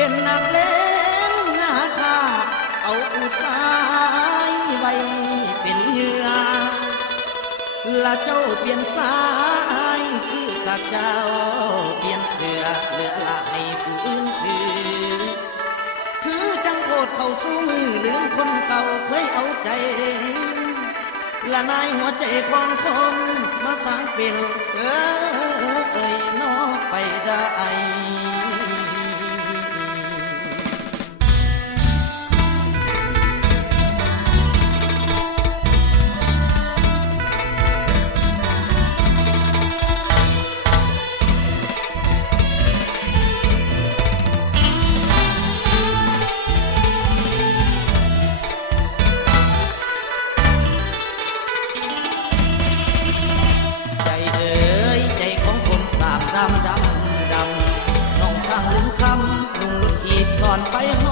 เป็นนักเล่นหาค่าเอาอุตสายไว้เป็นเหยื่อละเจ้าเปลี่ยนสายคือกับเจ้าเปลี่ยนเสือเหลือละให้ผู้อื่นคือจังโพดเข้าสู่มือลืมคนเก่าเคยเอาใจละนายหัวใจของคนมาสร้างเป็นนอกไปได้ ใจเอ๋ยใจของคนสามดำน้องสร้างลืมคำลุงลุดขีดสอนไปห